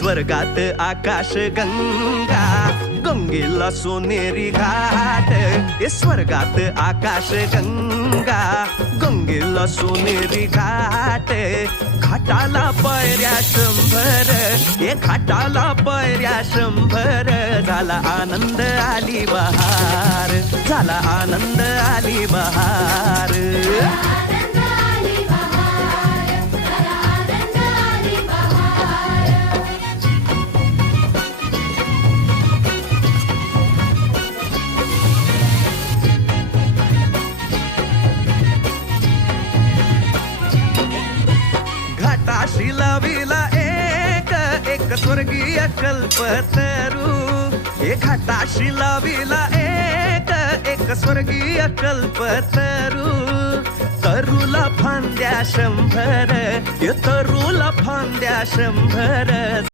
स्वर्गात आकाश गंगा, गंगेला सोनेरी घाट. स्वर्गात आकाश गंगा, गंगेला सोनेरी घाट. घाटाला पायऱ्या 100, घाटाला पायऱ्या 100. झाला आनंद आली बहार, झाला आनंद आली बहार. घाटाशी लाविला एक स्वर्गीय कल्पतरू. घाटाशी लाविला एक स्वर्गीय कल्पतरू. तरूला फांद्या 100, तरूला फांद्या 100.